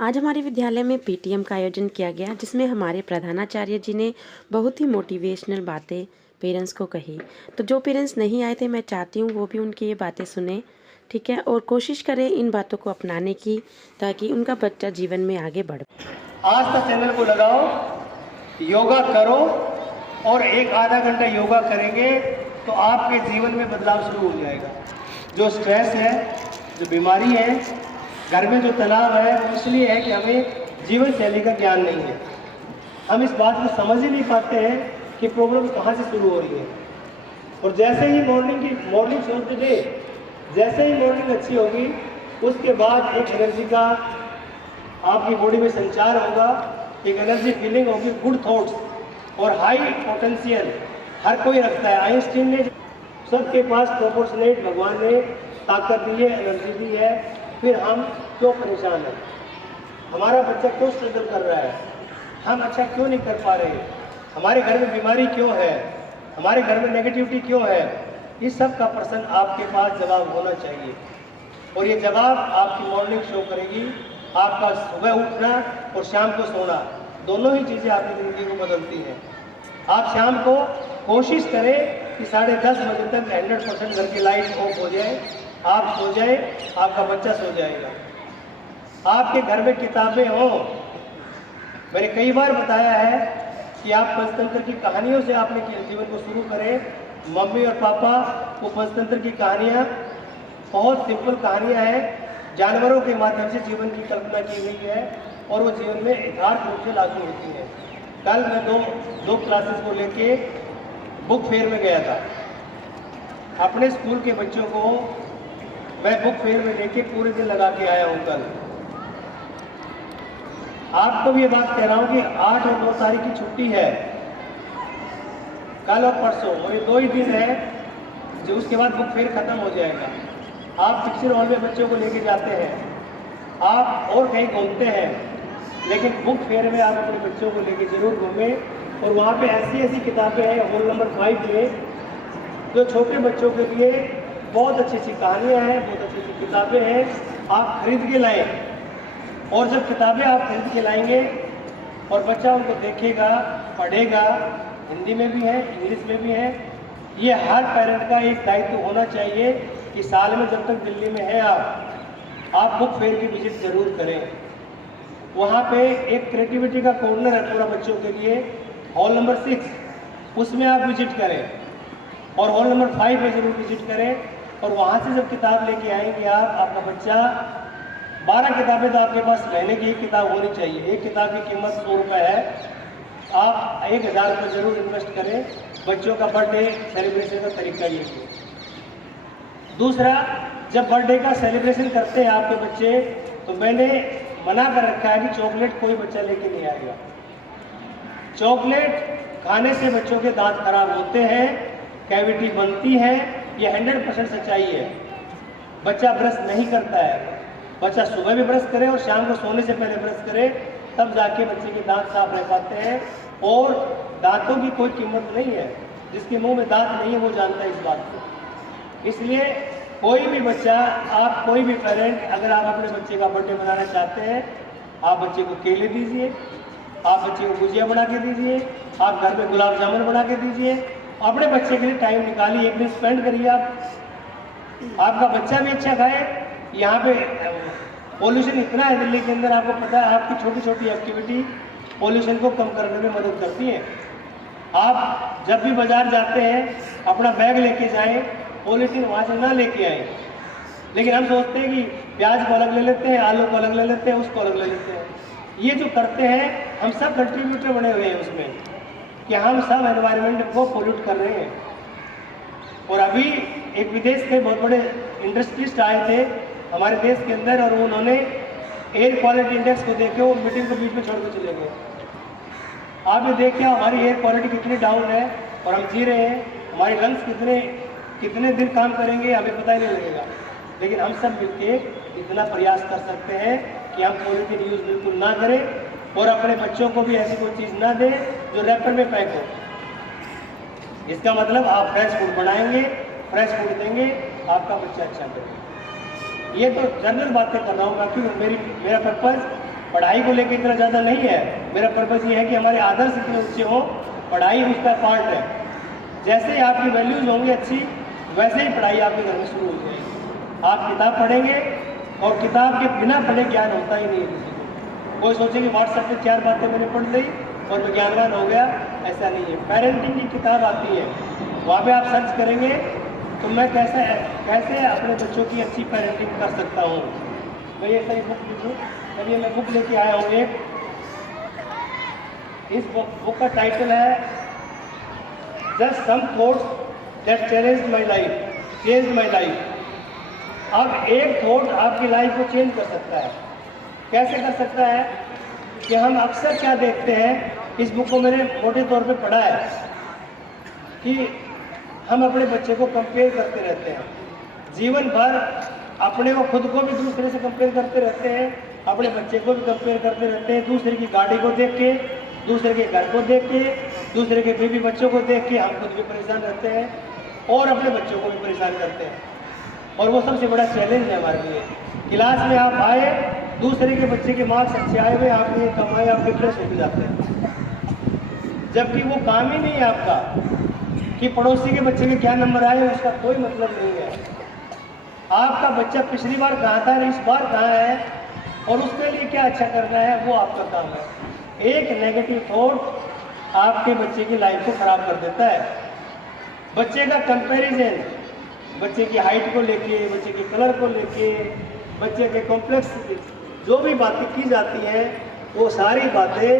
आज हमारे विद्यालय में पीटीएम का आयोजन किया गया, जिसमें हमारे प्रधानाचार्य जी ने बहुत ही मोटिवेशनल बातें पेरेंट्स को कही। तो जो पेरेंट्स नहीं आए थे, मैं चाहती हूँ वो भी उनकी ये बातें सुने, ठीक है, और कोशिश करें इन बातों को अपनाने की, ताकि उनका बच्चा जीवन में आगे बढ़े। आज तक चैनल को लगाओ, योगा करो और एक आधा घंटा योगा करेंगे तो आपके जीवन में बदलाव शुरू हो जाएगा। जो स्ट्रेस है, जो बीमारी है, घर में जो तनाव है, वो इसलिए है कि हमें जीवन शैली का ज्ञान नहीं है। हम इस बात को समझ ही नहीं पाते हैं कि प्रॉब्लम कहाँ से शुरू हो रही है। और जैसे ही मॉर्निंग शो डे, जैसे ही मॉर्निंग अच्छी होगी, उसके बाद एक एनर्जी का आपकी बॉडी में संचार होगा, एक एनर्जी फीलिंग होगी, गुड थॉट्स और हाई पोटेंशियल हर कोई रखता है। आइंस्टीन ने सबके पास प्रोपोर्शनेट भगवान ने ताकत दी है, एनर्जी दी है, फिर हम क्यों परेशान हैं? हमारा बच्चा क्यों स्ट्रगल कर रहा है? हम अच्छा क्यों नहीं कर पा रहे? हमारे घर में बीमारी क्यों है? हमारे घर में नेगेटिविटी क्यों है? इस सब का प्रश्न आपके पास जवाब होना चाहिए, और ये जवाब आपकी मॉर्निंग शो करेगी। आपका सुबह उठना और शाम को सोना, दोनों ही चीज़ें आपकी ज़िंदगी को बदलती हैं। आप शाम को कोशिश करें कि 10:30 बजे तक 100% घर की लाइट ऑफ हो जाए, आप सो जाए, आपका बच्चा सो जाएगा। आपके घर में किताबें हों। मैंने कई बार बताया है कि आप पंचतंत्र की कहानियों से आपने जीवन को शुरू करें। मम्मी और पापा वो पंचतंत्र की कहानियाँ बहुत सिंपल कहानियाँ हैं, जानवरों के माध्यम से जीवन की कल्पना की गई है और वो जीवन में यथार्थ रूप से लागू होती है। कल मैं दो क्लासेस को लेके बुक फेयर में गया था। अपने स्कूल के बच्चों को मैं बुक फेयर में लेके पूरे दिन लगा के आया हूँ। कल आपको भी ये बात कह रहा हूँ कि 8 और 9 तारीख की छुट्टी है, कल और परसों, और ये 2 ही दिन है, जो उसके बाद बुक फेयर खत्म हो जाएगा। आप पिक्चर हॉल में बच्चों को लेके जाते हैं, आप और कहीं घूमते हैं, लेकिन बुक फेयर में आप अपने बच्चों को लेके जरूर घूमें। और वहाँ पे ऐसी ऐसी किताबें हैं हॉल नंबर 5 में, जो छोटे बच्चों के लिए बहुत अच्छी अच्छी कहानियाँ हैं, बहुत अच्छी अच्छी किताबें हैं। आप खरीद के लाएँ, और जब किताबें आप खरीद के लाएंगे और बच्चा उनको देखेगा, पढ़ेगा, हिंदी में भी है, इंग्लिश में भी है, ये हर पेरेंट का एक दायित्व होना चाहिए कि साल में जब तक दिल्ली में है आप बुक फेयर की विजिट जरूर करें। वहाँ पे एक क्रिएटिविटी का कॉर्नर है पूरा बच्चों के लिए, हॉल नंबर 6, उसमें आप विजिट करें, और हॉल नंबर 5 में जरूर विजिट करें। और वहाँ से जब किताब लेके आएंगे आपका बच्चा, 12 किताबें तो आपके पास रहने की एक किताब होनी चाहिए। एक किताब की कीमत 100 रुपये है, आप 1000 रुपये जरूर इन्वेस्ट करें। बच्चों का बर्थडे सेलिब्रेशन का तरीका ये है। दूसरा, जब बर्थडे का सेलिब्रेशन करते हैं आपके बच्चे, तो मैंने मना कर रखा है कि चॉकलेट कोई बच्चा लेके नहीं आएगा। चॉकलेट खाने से बच्चों के दांत खराब होते हैं, कैविटी बनती है, ये 100% सच्चाई है। बच्चा ब्रश नहीं करता है, बच्चा सुबह भी ब्रश करे और शाम को सोने से पहले ब्रश करे, तब जाके बच्चे के दांत साफ रह पाते हैं। और दांतों की कोई कीमत नहीं है, जिसके मुंह में दांत नहीं है वो जानता है इस बात को। इसलिए कोई भी बच्चा, आप कोई भी पेरेंट, अगर आप अपने बच्चे का बर्थडे मनाना चाहते हैं, आप बच्चे को केले दीजिए, आप बच्चे को गुजिया बना के दीजिए, आप घर में गुलाब जामुन बना के दीजिए, अपने बच्चे के लिए टाइम निकालिए, एक दिन स्पेंड करिए। आपका बच्चा भी अच्छा खाए। यहाँ पे पॉल्यूशन इतना है दिल्ली के अंदर, आपको पता है, आपकी छोटी छोटी एक्टिविटी पॉल्यूशन को कम करने में मदद करती है। आप जब भी बाजार जाते हैं, अपना बैग लेके जाएं, पॉलीथीन वहाँ से ना लेके आए। लेकिन हम सोचते हैं कि प्याज को अलग ले लेते हैं, आलू को अलग ले लेते हैं, उसको अलग ले लेते हैं। ये जो करते हैं, हम सब कंट्रीब्यूटर बने हुए हैं उसमें, कि हम सब एनवायरनमेंट को पोल्यूट कर रहे हैं। और अभी एक विदेश के बहुत बड़े इंडस्ट्रिस्ट आए थे हमारे देश के अंदर, और उन्होंने एयर क्वालिटी इंडेक्स को देखे, वो मीटिंग को बीच में छोड़ कर चले गए। आप ये देखिए हमारी एयर क्वालिटी कितनी डाउन है, और हम जी रहे हैं। हमारे लंग्स कितने दिन काम करेंगे हमें पता ही नहीं लगेगा। लेकिन हम सब मिलके इतना प्रयास कर सकते हैं कि हम पॉलीथीन यूज़ बिल्कुल ना करें, और अपने बच्चों को भी ऐसी कोई चीज़ ना दें जो रैपर में पैक हो। इसका मतलब आप फ्रेश फूड बनाएंगे, फ्रेश फूड देंगे, आपका बच्चा अच्छा करेगा। ये तो जनरल बातें कर रहा हूँ मैं, क्योंकि मेरा पर्पज़ पढ़ाई को लेकर इतना ज़्यादा नहीं है। मेरा पर्पज़ ये है कि हमारे आदर्श इतने ऊँचे हों, पढ़ाई उसका पार्ट है। जैसे ही आपकी वैल्यूज़ होंगी अच्छी, वैसे ही पढ़ाई आपके घर में शुरू हो जाएगी। आप किताब पढ़ेंगे और किताब के बिना पढ़े ज्ञान होता ही नहीं है किसी को। कोई सोचे कि व्हाट्सएप पे 4 बातें मैंने पढ़ ली और मैं ज्ञानवान हो गया, ऐसा नहीं है। पेरेंटिंग की किताब आती है, वहाँ पे आप सर्च करेंगे तो मैं कैसे अपने बच्चों की अच्छी पेरेंटिंग कर सकता हूँ। मैं ये सही बुक लिखूँ, चलिए मैं बुक लेके आया हूँ एक। इस बुक का टाइटल है just some thoughts that changed my life. अब एक थॉट आपकी लाइफ को चेंज कर सकता है। कैसे कर सकता है कि हम अक्सर क्या देखते हैं, इस बुक को मैंने मोटे तौर पे पढ़ा है कि हम अपने बच्चे को कंपेयर करते रहते हैं जीवन भर। अपने को खुद को भी दूसरे से कंपेयर करते रहते हैं, अपने बच्चे को भी कंपेयर करते रहते हैं। दूसरे की गाड़ी को देख के, दूसरे के घर को देख के, दूसरे के बीवी बच्चों को देख के हम खुद भी परेशान रहते हैं और अपने बच्चों को भी परेशान करते हैं। और वो सबसे बड़ा चैलेंज है हमारे लिए। क्लास में आप आए, दूसरे के बच्चे के मार्क्स अच्छे आए हुए, आपने ये कमाए, आप डिप्रेस हो जाते हैं, जबकि वो काम ही नहीं है आपका कि पड़ोसी के बच्चे के क्या नंबर आए, उसका कोई मतलब नहीं है। आपका बच्चा पिछली बार कहाँ था, इस बार कहाँ है, और उसके लिए क्या अच्छा करना है, वो आपका काम है। एक नेगेटिव थॉट आपके बच्चे की लाइफ को खराब कर देता है। बच्चे का कंपैरिजन, बच्चे की हाइट को लेके, बच्चे के कलर को लेके, बच्चे के कॉम्प्लेक्स, जो भी बातें की जाती हैं, वो सारी बातें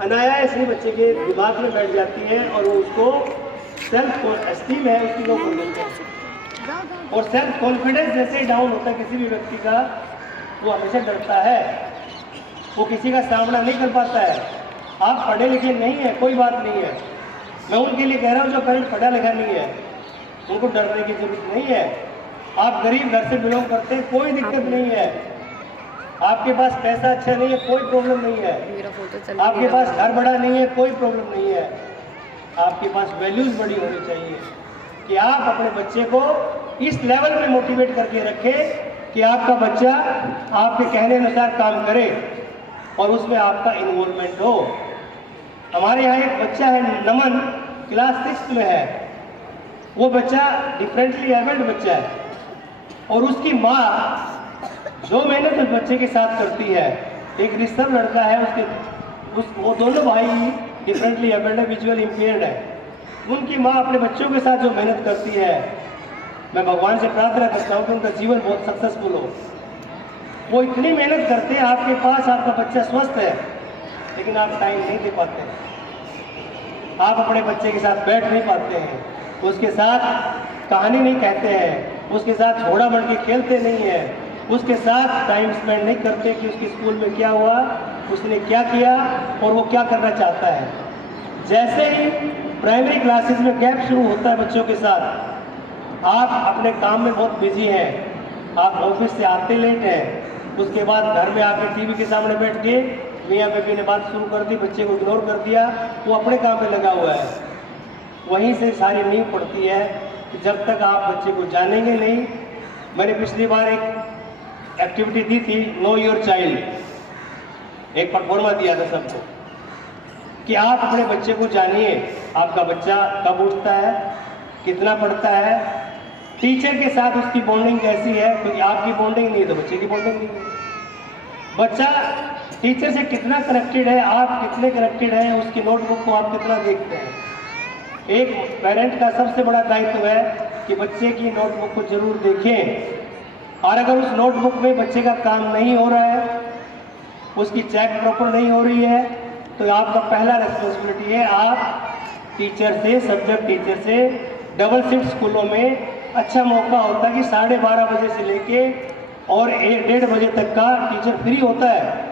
अनायास ही बच्चे के दिमाग में बैठ जाती हैं और वो उसको सेल्फ एस्टीम है उसकी वो कर देते हैं। और सेल्फ कॉन्फिडेंस जैसे ही डाउन होता है किसी भी व्यक्ति का, वो हमेशा डरता है, वो किसी का सामना नहीं कर पाता है। आप पढ़े लिखे नहीं है, कोई बात नहीं है, मैं उनके लिए कह रहा हूँ जो पेरेंट्स पढ़ा लिखा नहीं है, उनको डरने की जरूरत नहीं है। आप गरीब घर से बिलोंग करते हैं, कोई दिक्कत नहीं है। आपके पास पैसा अच्छा नहीं है, कोई प्रॉब्लम नहीं है। आपके पास घर बड़ा नहीं है, कोई प्रॉब्लम नहीं है। आपके पास वैल्यूज़ बड़ी होनी चाहिए कि आप अपने बच्चे को इस लेवल में मोटिवेट करके रखें कि आपका बच्चा आपके कहने अनुसार काम करे और उसमें आपका इन्वॉल्वमेंट हो। हमारे यहाँ एक बच्चा है नमन, क्लास 6 में है। वो बच्चा डिफरेंटली एबल्ड बच्चा है और उसकी माँ जो मेहनत उस बच्चे के साथ करती है, एक ऋषभ लड़का है, वो दोनों भाई डिफरेंटली एबल्ड है, विजुअल इम्पेयर्ड है। उनकी माँ अपने बच्चों के साथ जो मेहनत करती है, मैं भगवान से प्रार्थना करता हूँ कि उनका जीवन बहुत सक्सेसफुल हो। वो इतनी मेहनत करते हैं, आपके पास आपका बच्चा स्वस्थ है, लेकिन आप टाइम नहीं दे पाते हैं, आप अपने बच्चे के साथ बैठ नहीं पाते हैं, उसके साथ कहानी नहीं कहते हैं, उसके साथ घोड़ा बढ़ के खेलते नहीं हैं, उसके साथ टाइम स्पेंड नहीं करते कि उसके स्कूल में क्या हुआ, उसने क्या किया और वो क्या करना चाहता है। जैसे ही प्राइमरी क्लासेस में गैप शुरू होता है बच्चों के साथ, आप अपने काम में बहुत बिजी हैं, आप ऑफिस से आते लेट हैं, उसके बाद घर में आके टीवी के सामने बैठ के मियाँ बीवी ने बात शुरू कर दी, बच्चे को इग्नोर कर दिया, वो अपने काम में लगा हुआ है। वहीं से सारी नींव पड़ती है कि जब तक आप बच्चे को जानेंगे नहीं। मैंने पिछली बार एक एक्टिविटी दी थी, नो योर चाइल्ड, एक परफॉर्मा दिया था सबको कि आप अपने बच्चे को जानिए, आपका बच्चा कब उठता है, कितना पढ़ता है, टीचर के साथ उसकी बॉन्डिंग कैसी है, क्योंकि आपकी बॉन्डिंग नहीं है तो बच्चे की बॉन्डिंग नहीं है। बच्चा टीचर से कितना कनेक्टेड है, आप कितने कनेक्टेड हैं, उसकी नोटबुक को आप कितना देखते हैं। एक पेरेंट का सबसे बड़ा दायित्व है कि बच्चे की नोटबुक को जरूर देखें, और अगर उस नोटबुक में बच्चे का काम नहीं हो रहा है, उसकी चेक प्रॉपर नहीं हो रही है, तो आपका पहला रिस्पॉन्सिबिलिटी है, आप टीचर से, सब्जेक्ट टीचर से, डबल शिफ्ट स्कूलों में अच्छा मौका होता है कि 12:30 बजे से लेके और 1-1:30 बजे तक का टीचर फ्री होता है।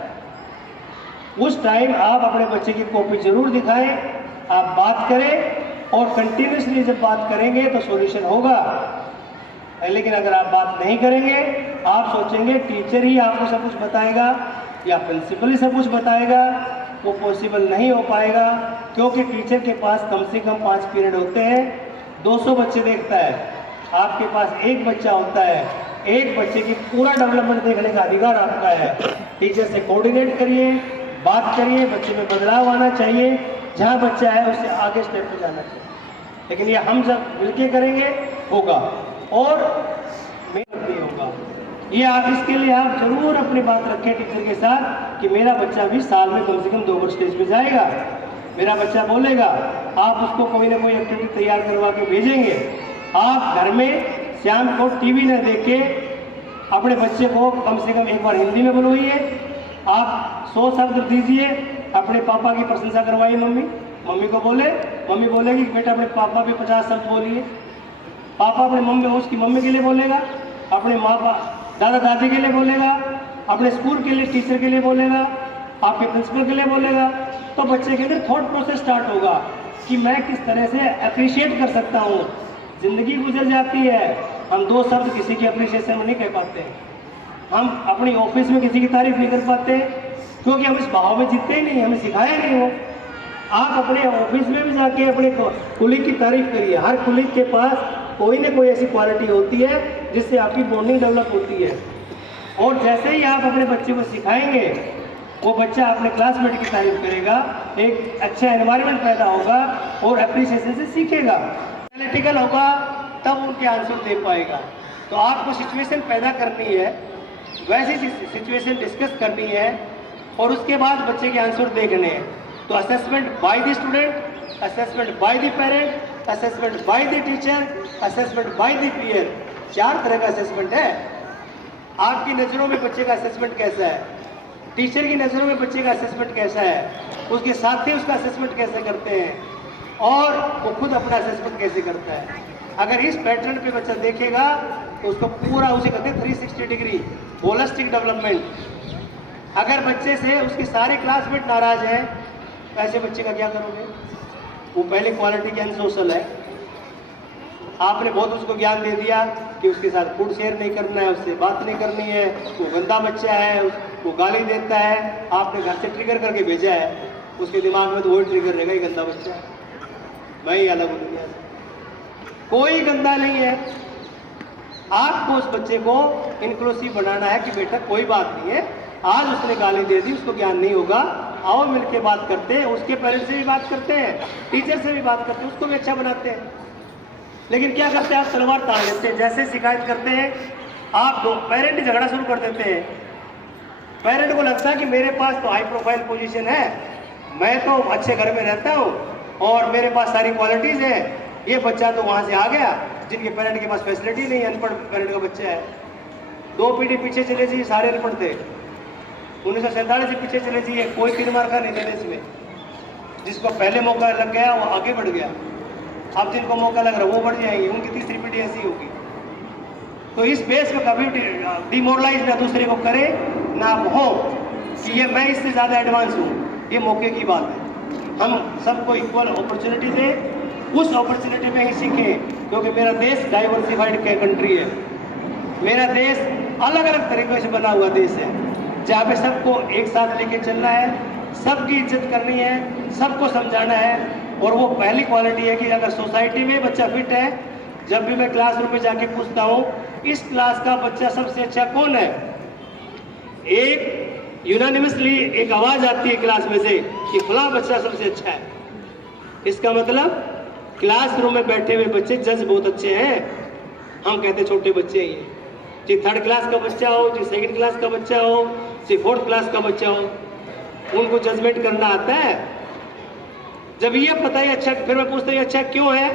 उस टाइम आप अपने बच्चे की कॉपी जरूर दिखाएं, आप बात करें, और कंटिन्यूसली जब बात करेंगे तो सॉल्यूशन होगा। लेकिन अगर आप बात नहीं करेंगे, आप सोचेंगे टीचर ही आपको सब कुछ बताएगा या प्रिंसिपल ही सब कुछ बताएगा, वो पॉसिबल नहीं हो पाएगा, क्योंकि टीचर के पास कम से कम 5 पीरियड होते हैं, 200 बच्चे देखता है, आपके पास एक बच्चा होता है, एक बच्चे की पूरा डेवलपमेंट देखने का अधिकार आपका है। टीचर से कोऑर्डिनेट करिए, बात करिए, बच्चे में बदलाव आना चाहिए, जहाँ बच्चा है उससे आगे स्टेप पे जाना चाहिए। लेकिन ये हम जब मिलके करेंगे होगा और मेहनत नहीं होगा। ये आप इसके लिए आप जरूर अपनी बात रखें टीचर के साथ कि मेरा बच्चा भी साल में कम से कम 2 बार स्टेज पे जाएगा, मेरा बच्चा बोलेगा। आप उसको कोई ना कोई एक्टिविटी तैयार करवा के भेजेंगे। आप घर में शाम को टीवी न देख के अपने बच्चे को कम से कम एक बार हिंदी में बोलवाइए। आप 100 शब्द दीजिए, अपने पापा की प्रशंसा करवाइए। मम्मी को बोले, मम्मी बोलेगी कि बेटा अपने पापा भी 50 शब्द बोलिए। पापा अपने मम्मी उसकी मम्मी के लिए बोलेगा, अपने माँ बाप दादा दादी के लिए बोलेगा, अपने स्कूल के लिए टीचर के लिए बोलेगा, आपके प्रिंसिपल के लिए बोलेगा। तो बच्चे के अंदर थॉट प्रोसेस स्टार्ट होगा कि मैं किस तरह से अप्रिशिएट कर सकता हूँ। जिंदगी गुजर जाती है, हम 2 शब्द किसी की अप्रिशिएशन में नहीं कह पाते, हम अपनी ऑफिस में किसी की तारीफ नहीं कर पाते, क्योंकि हम इस भाव में जीतते ही नहीं, हमें सिखाया नहीं हो। आप अपने ऑफिस में भी जाके अपने कुलीग की तारीफ करिए। हर कुलीग के पास कोई ना कोई ऐसी क्वालिटी होती है जिससे आपकी बॉन्डिंग डेवलप होती है। और जैसे ही आप अपने बच्चे को सिखाएंगे, वो बच्चा अपने क्लासमेट की तारीफ करेगा, एक अच्छा एनवायरनमेंट पैदा होगा और एप्रिसिएशन से सीखेगा। एनालिटिकल होगा तब उनके आंसर दे पाएगा। तो आपको सिचुएशन पैदा करनी है, वैसी सिचुएशन डिस्कस करनी है और उसके बाद बच्चे के आंसर देखने हैं। तो assessment by the student, assessment by the parent, assessment by the teacher, assessment by the peer, 4 तरह का असेसमेंट है। आपकी नज़रों में बच्चे का असेसमेंट कैसा है, टीचर की नज़रों में बच्चे का असेसमेंट कैसा है, उसके साथी उसका असेसमेंट कैसे करते हैं और वो खुद अपना असेसमेंट कैसे करता है। अगर इस पैटर्न पे बच्चा देखेगा तो उसको पूरा, उसे कहते हैं 360 डिग्री होलिस्टिक डेवलपमेंट। अगर बच्चे से उसके सारे क्लासमेट नाराज हैं तो ऐसे बच्चे का क्या करोगे? वो पहले क्वालिटी के अनसोशल है। आपने बहुत उसको ज्ञान दे दिया कि उसके साथ फूड शेयर नहीं करना है, उससे बात नहीं करनी है, वो गंदा बच्चा है, वो गाली देता है, आपने घर से ट्रिगर करके भेजा है, उसके दिमाग में तो वही ट्रिगर रहेगा, ये गंदा बच्चा है, मैं ही अलग हूँ दुनिया से। कोई गंदा नहीं है। आपको उस बच्चे को इंक्लूसिव बनाना है कि बेटा कोई बात नहीं है, आज उसने गाली दे दी, उसको ज्ञान नहीं होगा, आओ मिलके बात करते हैं। उसके पेरेंट्स से भी बात करते हैं, टीचर से भी बात करते हैं, उसको भी अच्छा बनाते हैं। लेकिन क्या करते हैं, आप तलवार ताड़ लेते हैं। जैसे शिकायत करते हैं आप, दो पेरेंट झगड़ा शुरू कर देते हैं। पेरेंट को लगता है कि मेरे पास तो हाई प्रोफाइल पोजीशन है, मैं तो अच्छे घर में रहता हूँ और मेरे पास सारी क्वालिटीज़ हैं, ये बच्चा तो वहाँ से आ गया जिनके पेरेंट के पास फैसिलिटी नहीं है, अनपढ़ पेरेंट का बच्चा है। 2 पीढ़ी पीछे चले जाइए, सारे अनपढ़ थे। 1947 से पीछे चले जाइए, कोई 3 मार्क का नहीं था देश में। जिसको पहले मौका लग गया वो आगे बढ़ गया, अब जिनको मौका लग रहा है वो बढ़ जाएंगे, उनकी तीसरी पीढ़ी ऐसी होगी। तो इस बेस पे कभी डिमोरलाइज ना दूसरे को करे, ना हो कि ये मैं इससे ज़्यादा एडवांस हूँ। ये मौके की बात है, हम सबको इक्वल अपॉर्चुनिटी दें, उस अपॉर्चुनिटी में ही सीखें। क्योंकि मेरा देश डाइवर्सिफाइड कंट्री है, मेरा देश अलग अलग तरीके से बना हुआ देश है, जहाँ पे सबको एक साथ लेके चलना है, सबकी इज्जत करनी है, सबको समझाना है। और वो पहली क्वालिटी है कि अगर सोसाइटी में बच्चा फिट है, जब भी मैं क्लासरूम में जाके पूछता हूँ इस क्लास का बच्चा सबसे अच्छा कौन है, एक यूनानिमसली एक आवाज आती है क्लास में से कि फला बच्चा सबसे अच्छा है। इसका मतलब क्लासरूम में बैठे हुए बच्चे जज बहुत अच्छे हैं। हम कहते छोटे बच्चे हैं, ये चाहे 3rd क्लास का बच्चा हो, चाहे 2nd क्लास का बच्चा हो, चाहे 4th क्लास का बच्चा हो, उनको जजमेंट करना आता है। जब ये पता है अच्छा, फिर मैं पूछता हूँ अच्छा क्यों है,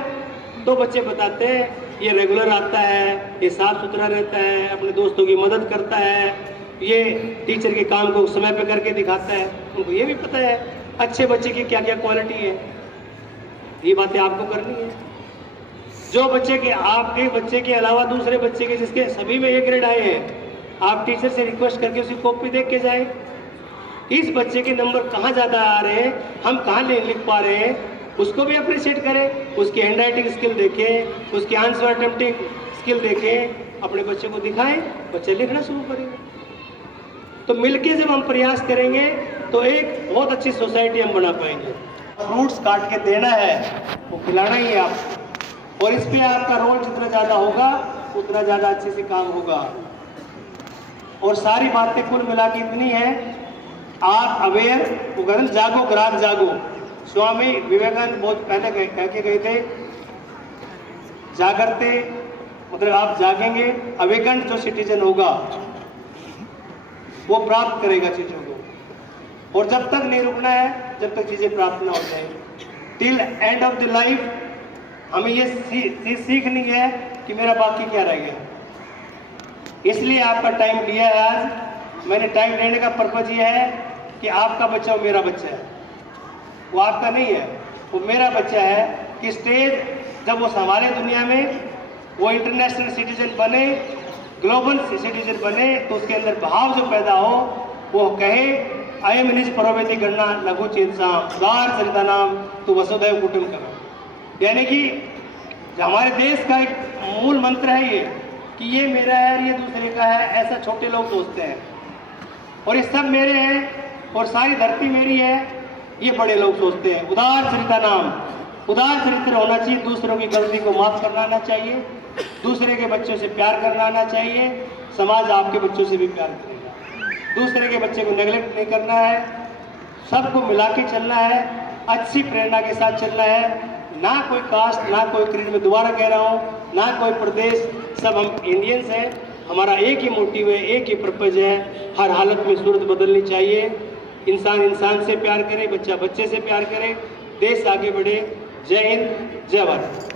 तो बच्चे बताते हैं ये रेगुलर आता है, ये साफ सुथरा रहता है, अपने दोस्तों की मदद करता है, ये टीचर के काम को समय पे करके दिखाता है। उनको ये भी पता है अच्छे बच्चे की क्या क्या क्वालिटी है। ये बातें आपको करनी है। जो बच्चे के, आपके बच्चे के अलावा दूसरे बच्चे के जिसके सभी में A ग्रेड आए हैं, आप टीचर से रिक्वेस्ट करके उसकी कॉपी देख के जाए, इस बच्चे के नंबर कहाँ ज़्यादा आ रहे हैं, हम कहाँ लिख पा रहे हैं, उसको भी अप्रिशिएट करें। उसकी हैंड राइटिंग स्किल देखें, उसकी आंसर अटेम्प्टिंग स्किल देखें, अपने बच्चे को दिखाएं, बच्चे लिखना शुरू करेंगे। तो मिलके जब हम प्रयास करेंगे तो एक बहुत अच्छी सोसाइटी हम बना पाएंगे। फ्रूट्स काट के देना है, वो खिलाना ही है आप, और इस पर आपका रोल जितना ज़्यादा होगा उतना ज़्यादा अच्छे से काम होगा। और सारी बातें कुल मिला के इतनी है, आप अवेयर उगरन जागो ग्राहक जागो। स्वामी विवेकानंद बहुत पहले कह के गए थे, जागरते मतलब आप जागेंगे, अवेकन जो सिटीजन होगा वो प्राप्त करेगा चीजों को। और जब तक नहीं रुकना है, जब तक चीजें प्राप्त ना हो जाए, till end of the life हमें ये सीखनी है कि मेरा बाकी क्या रह गया। इसलिए आपका टाइम लिया है आज। मैंने टाइम लेने का पर्पज ये है कि आपका बच्चा वो मेरा बच्चा है, वो आपका नहीं है, वो मेरा बच्चा है। कि स्टेज जब वो संभाले दुनिया में, वो इंटरनेशनल सिटीजन बने, ग्लोबल सिटीजन बने, तो उसके अंदर भाव जो पैदा हो, वो कहे अयम निज परोवेति गणना लघु चेतसा उदार चरिता नाम तो वसुधैव कुटुंबकम। यानी कि हमारे देश का एक मूल मंत्र है ये कि ये मेरा है, ये दूसरे का है, ऐसा छोटे लोग सोचते हैं। और ये सब मेरे हैं और सारी धरती मेरी है, ये बड़े लोग सोचते हैं। उदार चरिता नाम, उदार चरित्र होना चाहिए, दूसरों की गलती को माफ करना आना चाहिए, दूसरे के बच्चों से प्यार करना आना चाहिए, समाज आपके बच्चों से भी प्यार करेगा। दूसरे के बच्चे को नेगलेक्ट नहीं करना है, सबको मिला के चलना है, अच्छी प्रेरणा के साथ चलना है। ना कोई कास्ट, ना कोई क्रीड, में दोबारा कह रहा हूँ, ना कोई प्रदेश, सब हम इंडियंस हैं। हमारा एक ही मोटिव है, एक ही पर्पज है, हर हालत में सूरत बदलनी चाहिए। इंसान इंसान से प्यार करे, बच्चा बच्चे से प्यार करे, देश आगे बढ़े। जय हिंद, जय भारत।